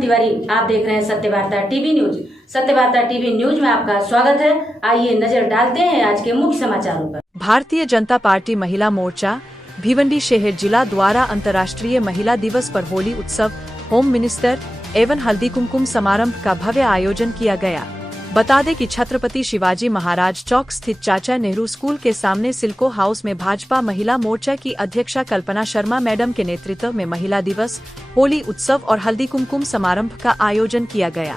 पूनम तिवारी, आप देख रहे हैं Satyavarta TV news. Satyavarta TV news में आपका स्वागत है। आइए नजर डालते हैं आज के मुख्य समाचारों पर। भारतीय जनता पार्टी महिला मोर्चा भिवंडी शहर जिला द्वारा अंतर्राष्ट्रीय महिला दिवस पर होली उत्सव, होम मिनिस्टर एवं हल्दी कुमकुम समारोह का भव्य आयोजन किया गया। बता दें कि छत्रपति शिवाजी महाराज चौक स्थित चाचा नेहरू स्कूल के सामने सिल्को हाउस में भाजपा महिला मोर्चा की अध्यक्षा कल्पना शर्मा मैडम के नेतृत्व में महिला दिवस, होली उत्सव और हल्दी कुमकुम समारोह का आयोजन किया गया।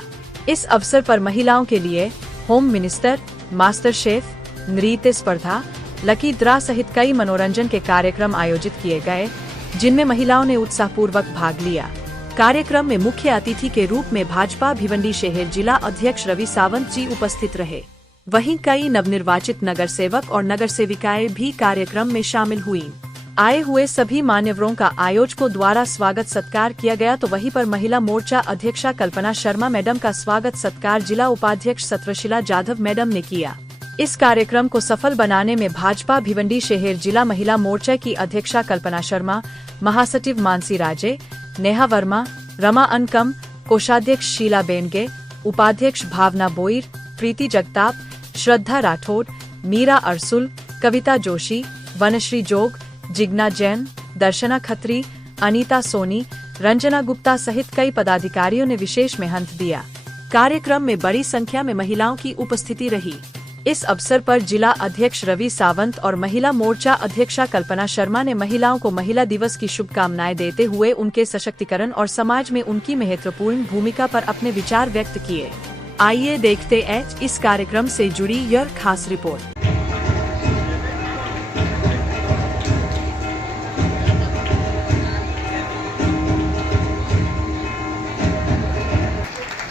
इस अवसर पर महिलाओं के लिए होम मिनिस्टर, मास्टर शेफ, नृत्य स्पर्धा, लकी ड्रा सहित कई मनोरंजन के कार्यक्रम आयोजित किए गए, जिनमें महिलाओं ने उत्साहपूर्वक भाग लिया। कार्यक्रम में मुख्य अतिथि के रूप में भाजपा भिवंडी शहर जिला अध्यक्ष रवि सावंत जी उपस्थित रहे। वहीं कई नवनिर्वाचित नगर सेवक और नगर सेविकाएं भी कार्यक्रम में शामिल हुई। आए हुए सभी मान्यवरों का आयोजकों द्वारा स्वागत सत्कार किया गया, तो वहीं पर महिला मोर्चा अध्यक्षा कल्पना शर्मा मैडम का स्वागत सत्कार जिला उपाध्यक्ष सत्रशिला जाधव मैडम ने किया। इस कार्यक्रम को सफल बनाने में भाजपा भिवंडी शहर जिला महिला मोर्चा की अध्यक्षा कल्पना शर्मा, महासचिव मानसी राजे, नेहा वर्मा, रमा अनकम, कोषाध्यक्ष शीला बेनगे, उपाध्यक्ष भावना बोईर, प्रीति जगताप, श्रद्धा राठौड़, मीरा अरसुल, कविता जोशी, वनश्री जोग, जिग्ना जैन, दर्शना खत्री, अनीता सोनी, रंजना गुप्ता सहित कई पदाधिकारियों ने विशेष मेहनत दिया। कार्यक्रम में बड़ी संख्या में महिलाओं की उपस्थिति रही। इस अवसर पर जिला अध्यक्ष रवि सावंत और महिला मोर्चा अध्यक्षा कल्पना शर्मा ने महिलाओं को महिला दिवस की शुभकामनाएं देते हुए उनके सशक्तिकरण और समाज में उनकी महत्वपूर्ण भूमिका पर अपने विचार व्यक्त किए। आइए देखते हैं इस कार्यक्रम से जुड़ी यह खास रिपोर्ट।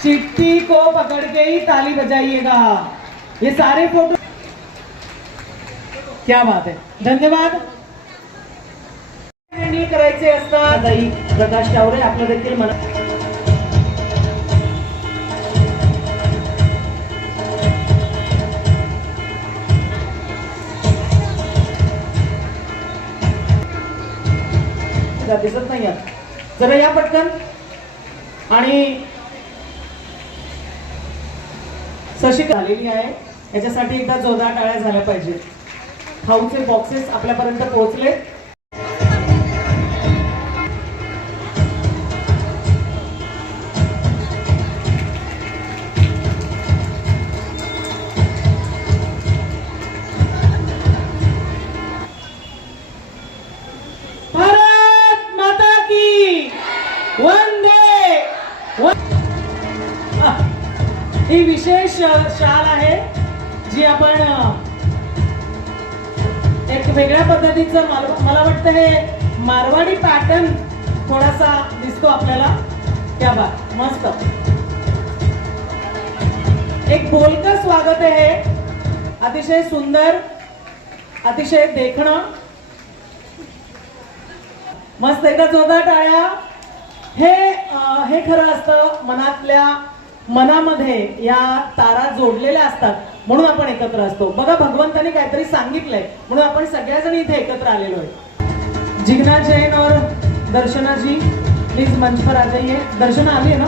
चिट्ठी को पकड़ के ही ताली बजाइएगा। ये सारे फोटो, क्या बात है, धन्यवाद। करायचे असतात प्रकाश टावरे आपलं देखील मला दिसत नाही, जरा या पटकन। आणि सशिका आलेली आहे, याच्यासाठी एकदा जोरदार टाळ्या झाल्या पाहिजे। खाऊचे बॉक्सेस आपल्यापर्यंत पोहोचले। भारत माता की वंदे। ही विशेष शाल आहे जी आपण एक वेगळ्या पद्धतीचं, मला वाटतं हे मारवाडी पॅटर्न थोडासा दिसतो आपल्याला। क्या बात, मस्त। एक बोलकं स्वागत आहे, अतिशय सुंदर, अतिशय देखणं मस्त। एकदा जोरदार टाळ्या। हे खरं असतं, मनामध्ये या तारा जोडलेल्या असतात म्हणून आपण एकत्र असतो। बघा, भगवंताने काहीतरी सांगितलंय म्हणून आपण सगळ्याजण इथे एकत्र आलेलो आहे। जिग्ना जैन और दर्शना जी प्लीज मंच पर आ जाइए। दर्शना आ गई है ना?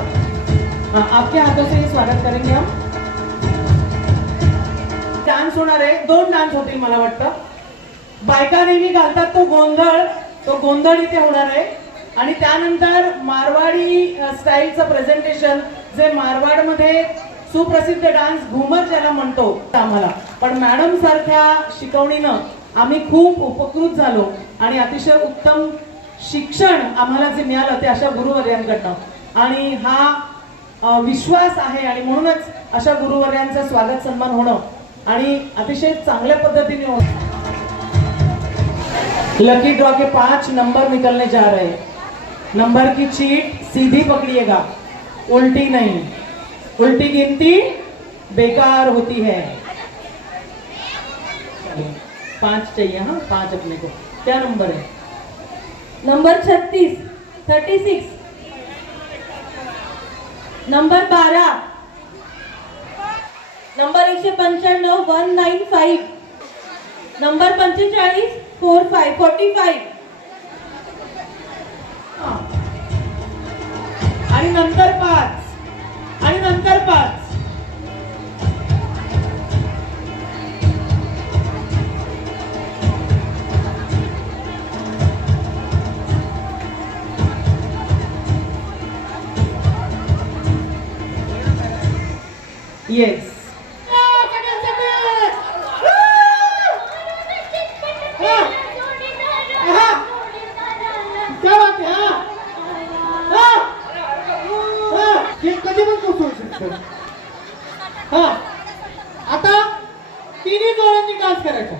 आपके हाथों से स्वागत करेंगे हम। डान्स होणार आहे, 2 डान्स होतील मला वाटतं। बायका नेहमी घालतात तो गोंधळ इथे होणार आहे। आणि त्यानंतर मारवाडी स्टाईलचं प्रेझेंटेशन, जे मारवाड मध्ये सुप्रसिद्ध डान्स घुमर ज्याला म्हणतो आम्हाला, पण मॅडम सारख्या शिकवणीनं आम्ही खूप उपकृत झालो आणि अतिशय उत्तम शिक्षण आम्हाला जे मिळालं ते अशा गुरुवर्यांकडनं। आणि हा विश्वास आहे आणि म्हणूनच अशा गुरुवर्यांचं स्वागत सन्मान होणं आणि अतिशय चांगल्या पद्धतीने होणं। लकी ड्रॉ के 5 नंबर निकलने जा रहे हैं। नंबर की चीट सीधी पकड़िएगा, उल्टी नहीं। उल्टी गिनती बेकार होती है। 5 चाहिए, हाँ 5 अपने को। क्या नंबर है? Number 36, 36, number 12, number 195, 195, number 45, 45। आणि नंतर 5 आणि नंतर 5. येस. कधी पण पोचवू शकतो. हा आता तिन्ही जोड्यांनी डान्स करायचा.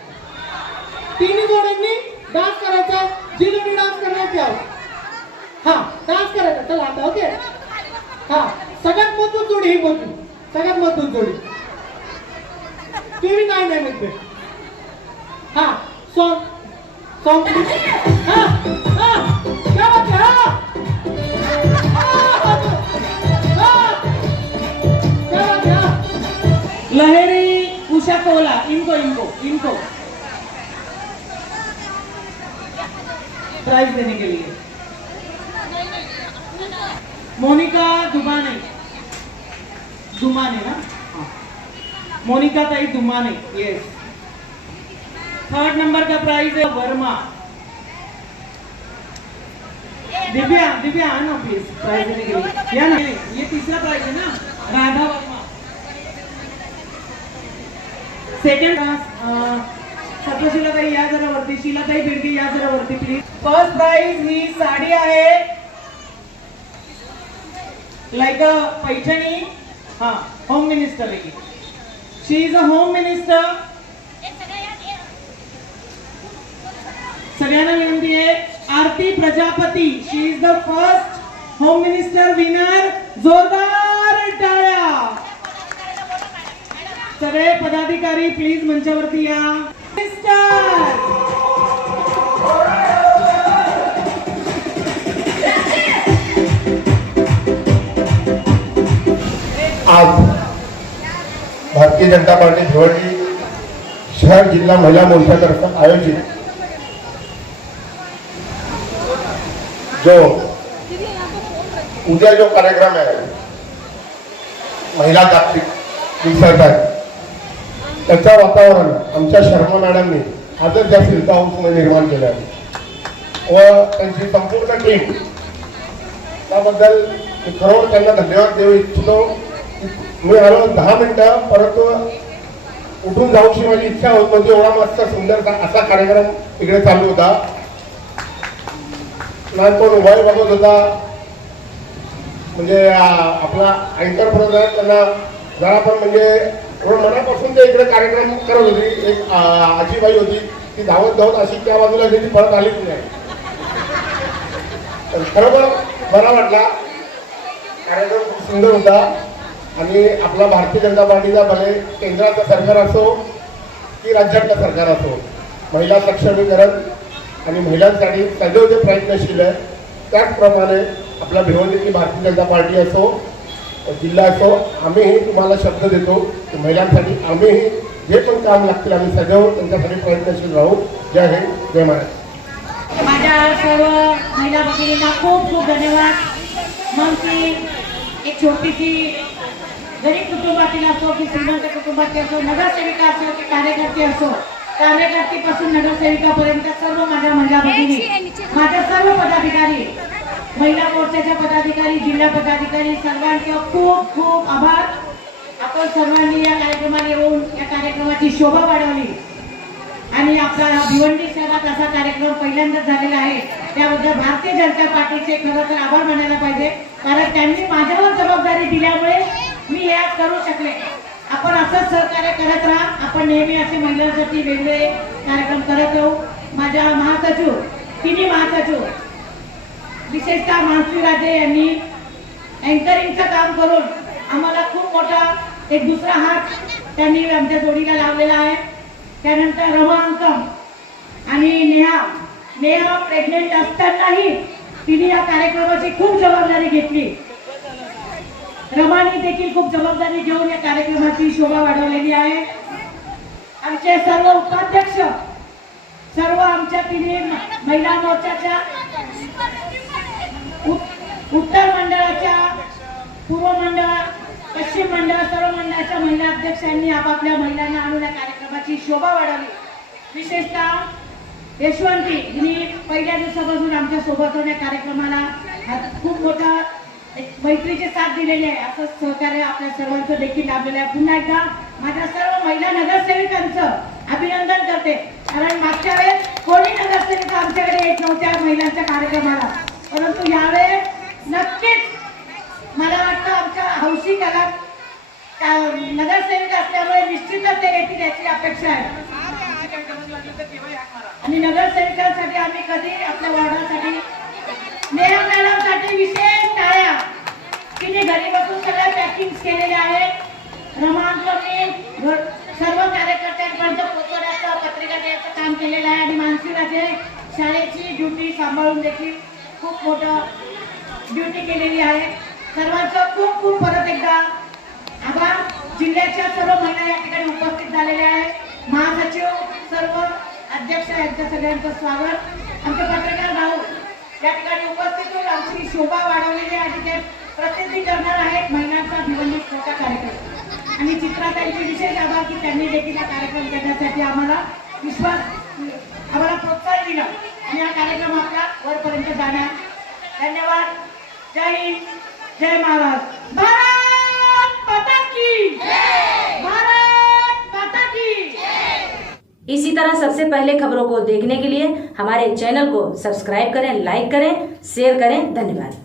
तिन्ही जोड्यांनी डान्स करायचा. जी जोडी डान्स करणार त्या हा डान्स करायचा. चला आता ओके. हा सगळ्यात मजबूत जोडी ही बोलतो. सगळ्यात मजबूत जोडी तुम्ही नाही नाही म्हणते. हा सॉन्ग सॉन्ग हा हा क्या बात है. हा लहरी उषा कोला इनको इनको इनको प्राइज देने के लिए. मोनिका दुमाने. दुमाने ना. हाँ. मोनिका ताई दुमाने. यस. 3rd नंबर का प्राइज है वर्मा. दिव्या दिव्या आना प्लीज प्राइज देने के लिए. या ना ये तीसरा प्राइज है ना. राधा वर्मा. सेकंड सप्तशिला ताई या जरा वरती. शिलाताई बिडगे या जरा वरती प्लीज. फर्स्ट प्राइज ही साडी आहे लाईक अ पैठणी. हा होम मिनिस्टर आहे. She is a home minister. सगळ्यांना विनंती आहे. Aarti Prajapati. She is the first home minister winner. जोरदार टाळ्या. सगळे पदाधिकारी प्लीज मंचावरती या. आज भारतीय जनता पार्टी भिवंडी शहर जिल्हा महिला मोर्चातर्फे आयोजित जो उद्या जो कार्यक्रम आहे महिला जागतिक दिवसाचा त्याचं वातावरण आमच्या शर्मा मॅडमनी आजच या सिल्क हाऊसमध्ये निर्माण केलं आहे व त्यांची संपूर्ण टीम त्याबद्दल मी खरोखर त्यांना धन्यवाद देऊ इच्छितो. मी आलो 10 मिनिटं परंतु उठून जाऊशी माझी इच्छा होत नव्हती. एवढा मस्त सुंदर असा कार्यक्रम इकडे चालू होता. नाही कोण वय बघत होता म्हणजे आपला अँकर प्रधान त्यांना जरा पण म्हणजे मनापासून ते इकडे कार्यक्रम करत होती. एक आजीबाई होती ती धावत धावत अशी त्या बाजूला गेली परत आलीच नाही. तर खरोखर बरा वाटला. कार्यक्रम खूप सुंदर होता आणि आपला भारतीय जनता पार्टीचा भले केंद्राचं सरकार असो की राज्यातलं सरकार असो महिला सक्षमीकरण आणि महिलांसाठी सदैव जे प्रयत्नशील आहे त्याचप्रमाणे आपल्या भिवंडीची भारतीय जनता पार्टी असो जिल्हा असो आम्हीही तुम्हाला शब्द देतो की महिलांसाठी आम्हीही जे पण काम लागतील आम्ही सदैव त्यांच्यासाठी प्रयत्नशील राहू. जय हिंद जय महाराष्ट्र. माझ्या सर्व महिला भगिनींना खूप खूप धन्यवाद. मग ती एक छोटीशी गरीब कुटुंबातील असो की श्रीमंत कुटुंबाची असो नगरसेविका असो की कार्यकर्ते असो कार्यकर्तीपासून नगरसेविकापर्यंत सर्व माझ्या महिला भगिनी माझ्या सर्व पदाधिकारी महिला मोर्चाच्या पदाधिकारी जिल्हा पदाधिकारी सर्वांचे खूप खूप आभार. आपण सर्वांनी या कार्यक्रमाला येऊन या कार्यक्रमाची शोभा वाढवली आणि आपला भिवंडी शहरात असा कार्यक्रम पहिल्यांदाच झालेला आहे. त्याबद्दल भारतीय जनता पार्टीचे खरं तर आभार मानायला पाहिजे कारण त्यांनी माझ्यावर जबाबदारी दिल्यामुळे मी हे आज करू शकले. आपण असंच सहकार्य करत राहा. आपण नेहमी असे महिलांसाठी वेगवेगळे कार्यक्रम करत राहू. माझ्या महासचिव तिन्ही महासचिव विशेषतः मानसी राजे यांनी अँकरिंगचं काम करून आम्हाला खूप मोठा एक दुसरा हात त्यांनी आमच्या जोडीला लावलेला आहे. त्यानंतर रमा अंकम आणि नेहा प्रेग्नेंट असतानाही तिने या कार्यक्रमाची खूप जबाबदारी घेतली. रमानी देखील खूप जबाबदारी घेऊन या कार्यक्रमाची शोभा वाढवलेली आहे. आमचे सर्व उपाध्यक्ष सर्व आमच्या तिन्ही महिला मोर्चाच्या उत्तर मंडळाच्या पूर्व मंडळ, पश्चिम मंडळ, सर्व मंडळाच्या महिला अध्यक्षांनी आपापल्या महिलांना आणून या कार्यक्रमाची शोभा वाढवली. विशेषतः यशवंती हिने पहिल्या दिवसापासून आमच्या सोबत होण्या कार्यक्रमाला खूप मोठा एक मैत्रीची साथ दिलेली आहे. असं सहकार्य आपल्या सर्वांचं देखील लाभलेलं आहे. पुन्हा एकदा माझ्या सर्व महिला नगरसेविकांचं अभिनंदन करते, कारण मागच्या वेळेस कोणी नगरसेविका आमच्याकडे येत नव्हत्या महिलांच्या कार्यक्रमाला, परंतु यावेळेस नक्कीच मला वाटतं आमच्या हौशी कला नगरसेविका असल्यामुळे निश्चितच ते येतील याची अपेक्षा आहे. आणि नगरसेविकांसाठी आम्ही कधी आपल्या वॉर्डासाठी नेहा मॅडमसाठी विशेष टाळ्या, तिने घरी बसून सगळ्या पॅकिंग केलेल्या आहेत. रमांकरने सर्व कार्यकर्त्यांपर्यंत पोहोचवण्याचं, पत्रिका द्यायचं काम केलेलं आहे. आणि मानसीराजे शाळेची ड्युटी सांभाळून देखील खूप मोठं ड्युटी केलेली आहे. सर्वांचं खूप खूप परत एकदा आभार. जिल्ह्याच्या सर्व महिला या ठिकाणी उपस्थित झालेल्या आहेत. महासचिव, सर्व अध्यक्ष यांचं सगळ्यांचं स्वागत. आमचे पत्रकार भाऊ या ठिकाणी उपस्थित होऊन आमची शोभा वाढवलेली आहे. ते प्रसिद्धी करणार आहेत महिलांचा भिवंडी मोठा कार्यक्रम. आणि चित्राताईंचे विशेष आभार की त्यांनी देखील हा कार्यक्रम करण्यासाठी आम्हाला प्रोत्साहन दिलं आणि हा कार्यक्रम आपला वरपर्यंत जाणार. धन्यवाद. जय हिंद, जय महाराष्ट्र. भारत माता की जय. भारत माता की जय. इसी तरह सबसे पहले खबरों को देखने के लिए हमारे चैनल को सब्सक्राइब करें, लाइक करें, शेयर करें. धन्यवाद.